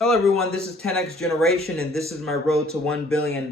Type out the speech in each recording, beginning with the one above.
Hello everyone, this is 10X Generation and this is my road to $1 billion.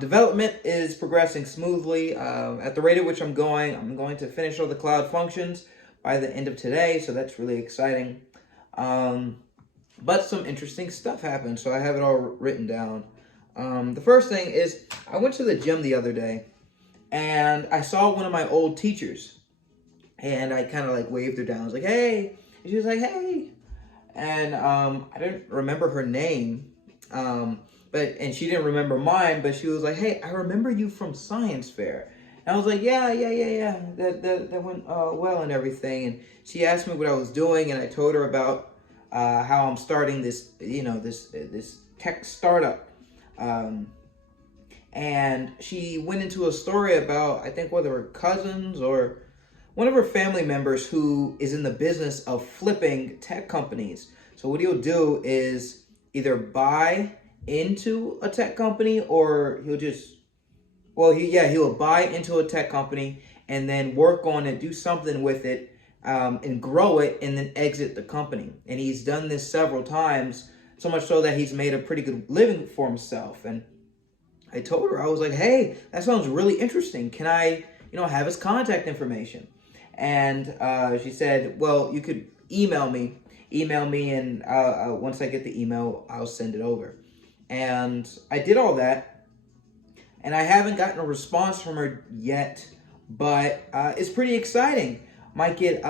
Development is progressing smoothly. At the rate at which I'm going to finish all the cloud functions by the end of today, so that's really exciting. But some interesting stuff happened, so I have it all written down. The first thing is I went to the gym the other day and I saw one of my old teachers and I kind of like waved her down. I was like, hey, and she was like, hey. And I didn't remember her name, and she didn't remember mine, but she was like, hey, I remember you from science fair. And I was like, yeah, that went well and everything. And she asked me what I was doing, and I told her about how I'm starting this, this tech startup. And she went into a story about, I think, whether her cousins or one of her family members who is in the business of flipping tech companies. So what he'll do is either buy into a tech company or he'll buy into a tech company and then work on it, do something with it, and grow it and then exit the company. And he's done this several times, so much so that he's made a pretty good living for himself. And I told her, I was like, hey, that sounds really interesting. Can I, have his contact information? And she said, well, you could email me, and once I get the email, I'll send it over. And I did all that, and I haven't gotten a response from her yet, but it's pretty exciting. Might get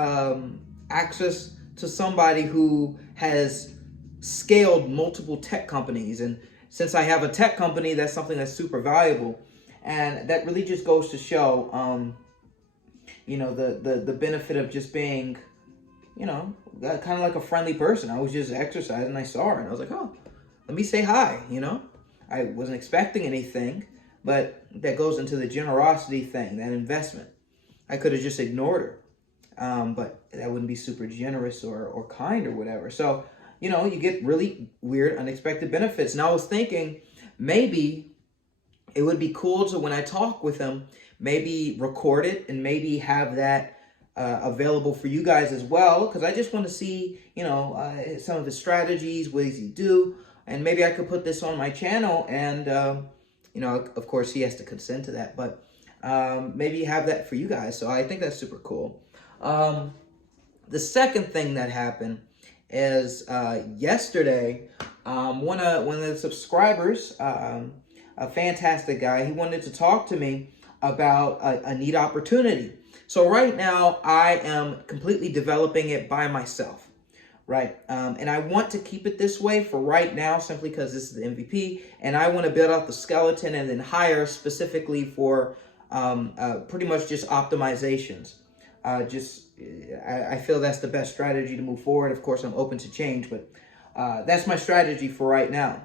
access to somebody who has scaled multiple tech companies, and since I have a tech company, that's something that's super valuable, and that really just goes to show the benefit of just being, kind of like a friendly person. I was just exercising and I saw her and I was like, oh, let me say hi, I wasn't expecting anything, but that goes into the generosity thing, that investment. I could have just ignored her, but that wouldn't be super generous or kind or whatever. So, you get really weird, unexpected benefits. And I was thinking maybe it would be cool to, when I talk with him, maybe record it and maybe have that available for you guys as well, because I just want to see, some of his strategies, what does he do, and maybe I could put this on my channel, and, of course he has to consent to that, but maybe have that for you guys, so I think that's super cool. The second thing that happened is yesterday, one of the subscribers, a fantastic guy, he wanted to talk to me about a neat opportunity. So right now I am completely developing it by myself, right? And I want to keep it this way for right now, simply because this is the MVP, and I want to build out the skeleton and then hire specifically for pretty much just optimizations. I feel that's the best strategy to move forward. Of course, I'm open to change, but that's my strategy for right now.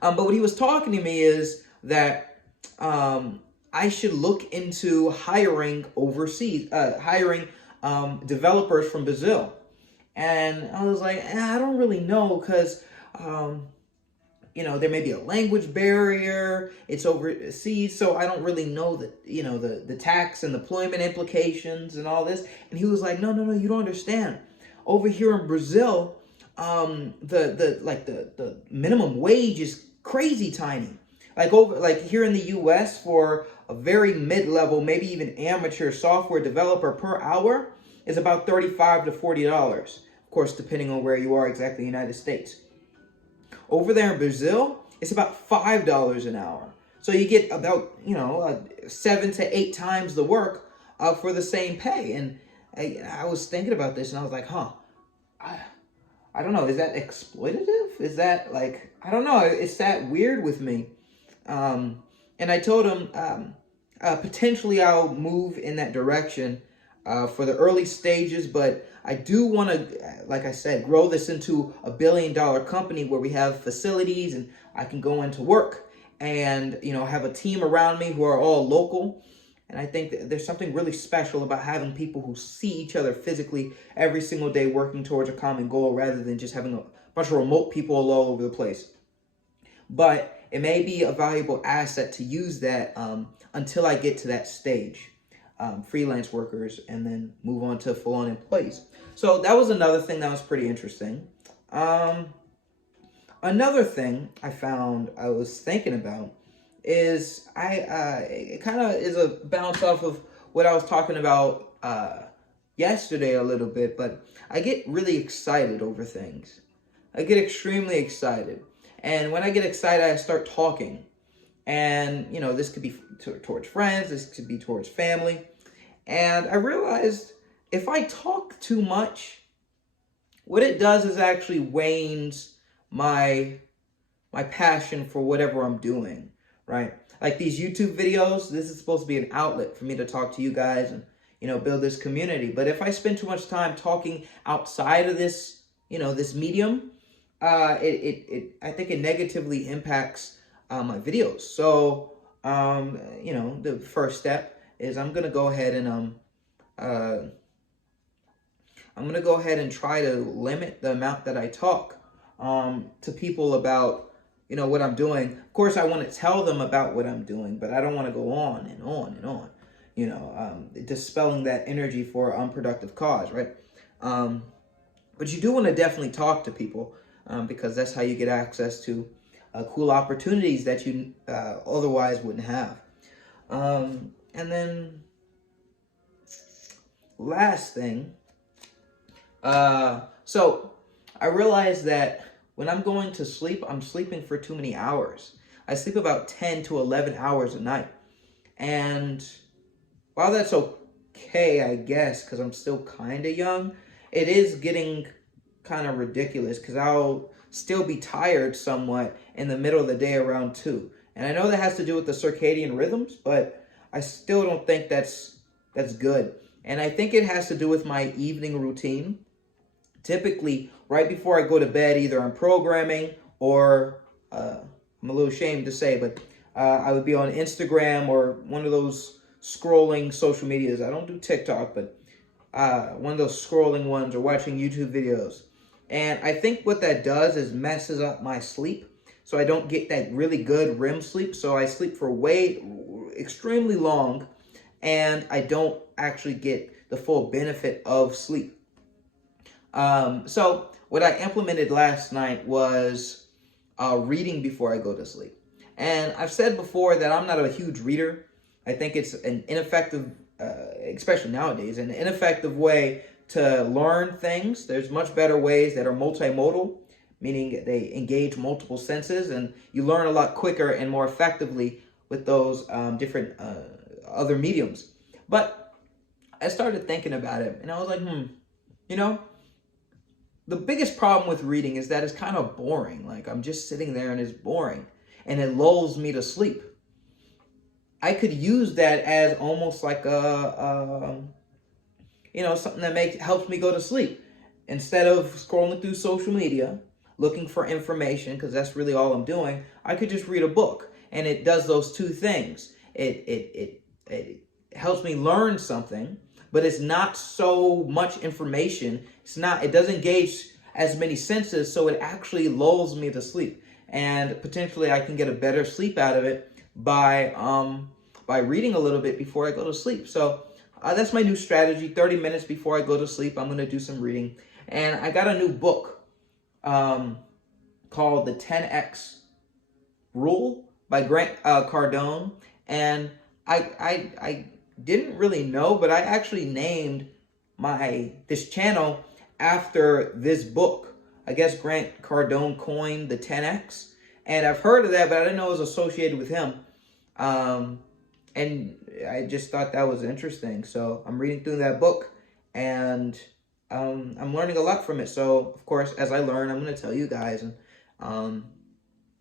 But what he was talking to me is that I should look into hiring overseas, hiring developers from Brazil. And I was like, I don't really know, because, there may be a language barrier, it's overseas, so I don't really know the tax and deployment implications and all this. And he was like, no, you don't understand. Over here in Brazil, the minimum wage is crazy tiny. Like here in the US, for a very mid-level, maybe even amateur software developer per hour is about $35 to $40. Of course, depending on where you are exactly in the United States. Over there in Brazil, it's about $5 an hour. So you get about, 7 to 8 times the work for the same pay. And I was thinking about this and I was like, I don't know, is that exploitative? Is that I don't know, it's that weird with me. And I told him potentially I'll move in that direction for the early stages, but I do want to, like I said, grow this into a $1 billion company where we have facilities and I can go into work and, have a team around me who are all local. And I think that there's something really special about having people who see each other physically every single day working towards a common goal, rather than just having a bunch of remote people all over the place. But it may be a valuable asset to use that until I get to that stage. Freelance workers, and then move on to full-on employees. So that was another thing that was pretty interesting. Another thing I found I was thinking about is it kind of is a bounce off of what I was talking about yesterday a little bit, but I get really excited over things. I get extremely excited. And when I get excited, I start talking. And, this could be towards friends, this could be towards family. And I realized if I talk too much, what it does is actually wanes my passion for whatever I'm doing, right? Like these YouTube videos, this is supposed to be an outlet for me to talk to you guys and, build this community. But if I spend too much time talking outside of this, this medium, I think it negatively impacts my videos. So, the first step is I'm gonna go ahead and try to limit the amount that I talk to people about what I'm doing. Of course, I want to tell them about what I'm doing, but I don't want to go on and on and on. Dispelling that energy for an unproductive cause, right? But you do want to definitely talk to people because that's how you get access to cool opportunities that you otherwise wouldn't have. And then last thing, so I realized that when I'm going to sleep, I'm sleeping for too many hours. I sleep about 10 to 11 hours a night. And while that's okay, I guess, because I'm still kind of young, it is getting kind of ridiculous because I'll still be tired somewhat in the middle of the day around 2. And I know that has to do with the circadian rhythms, but I still don't think that's good. And I think it has to do with my evening routine. Typically, right before I go to bed, either I'm programming or I'm a little ashamed to say, but I would be on Instagram or one of those scrolling social medias. I don't do TikTok, but one of those scrolling ones or watching YouTube videos. And I think what that does is messes up my sleep. So I don't get that really good REM sleep. So I sleep for extremely long, and I don't actually get the full benefit of sleep. So what I implemented last night was reading before I go to sleep. And I've said before that I'm not a huge reader. I think it's an ineffective, especially nowadays, an ineffective way to learn things. There's much better ways that are multimodal, meaning they engage multiple senses, and you learn a lot quicker and more effectively with those different other mediums. But I started thinking about it, and I was like, the biggest problem with reading is that it's kind of boring. Like I'm just sitting there and it's boring, and it lulls me to sleep. I could use that as almost like something that helps me go to sleep. Instead of scrolling through social media, looking for information, because that's really all I'm doing, I could just read a book, and it does those two things. It helps me learn something, but it's not so much information. It doesn't engage as many senses, so it actually lulls me to sleep. And potentially I can get a better sleep out of it by reading a little bit before I go to sleep. So that's my new strategy. 30 minutes before I go to sleep, I'm going to do some reading. And I got a new book called The 10X Rule by Grant Cardone. And I didn't really know, but I actually named this channel after this book. I guess Grant Cardone coined the 10X, and I've heard of that, but I didn't know it was associated with him. And I just thought that was interesting. So I'm reading through that book, and I'm learning a lot from it. So of course, as I learn, I'm going to tell you guys, and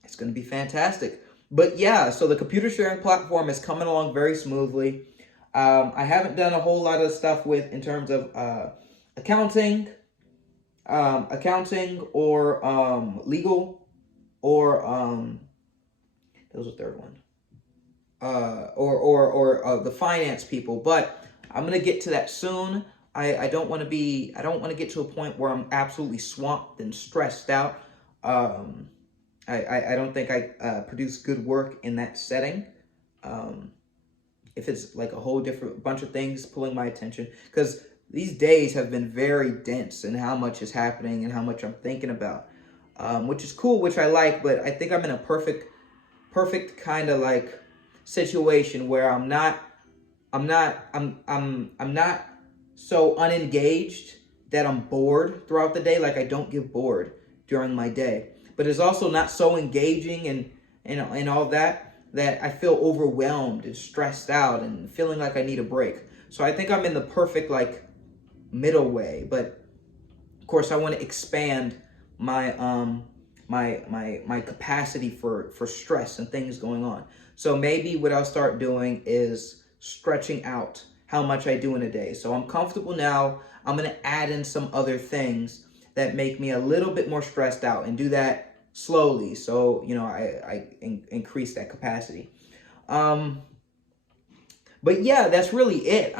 it's going to be fantastic. But yeah, so the computer sharing platform is coming along very smoothly. I haven't done a whole lot of stuff in terms of accounting or legal, or there was a third one, or the finance people. But I'm gonna get to that soon. I don't want to get to a point where I'm absolutely swamped and stressed out. I don't think I produce good work in that setting. If it's like a whole different bunch of things pulling my attention, because these days have been very dense in how much is happening and how much I'm thinking about, which is cool, which I like. But I think I'm in a perfect kind of like situation where I'm not so unengaged that I'm bored throughout the day. Like, I don't get bored during my day, but it's also not so engaging and all that I feel overwhelmed and stressed out and feeling like I need a break. So I think I'm in the perfect like middle way. But of course, I want to expand my my capacity for stress and things going on. So maybe what I'll start doing is stretching out how much I do in a day. So I'm comfortable now. I'm going to add in some other things that make me a little bit more stressed out, and do that slowly. So, you know, I increase that capacity. But yeah, that's really it.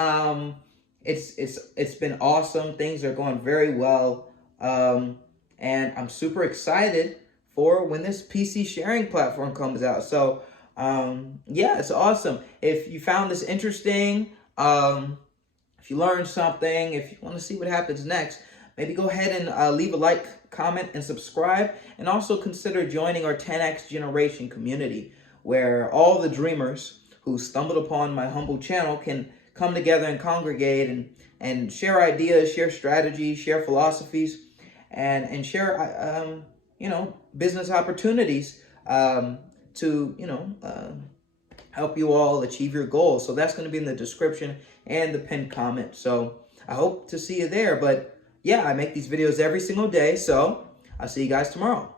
It's been awesome. Things are going very well. And I'm super excited for when this PC sharing platform comes out. So, yeah, it's awesome. If you found this interesting, if you learned something, if you want to see what happens next, maybe go ahead and leave a like, comment, and subscribe. And also consider joining our 10X Generation community, where all the dreamers who stumbled upon my humble channel can come together and congregate and share ideas, share strategies, share philosophies, and share, you know, business opportunities to, you know, help you all achieve your goals. So that's going to be in the description and the pinned comment. So I hope to see you there. But yeah, I make these videos every single day. So I'll see you guys tomorrow.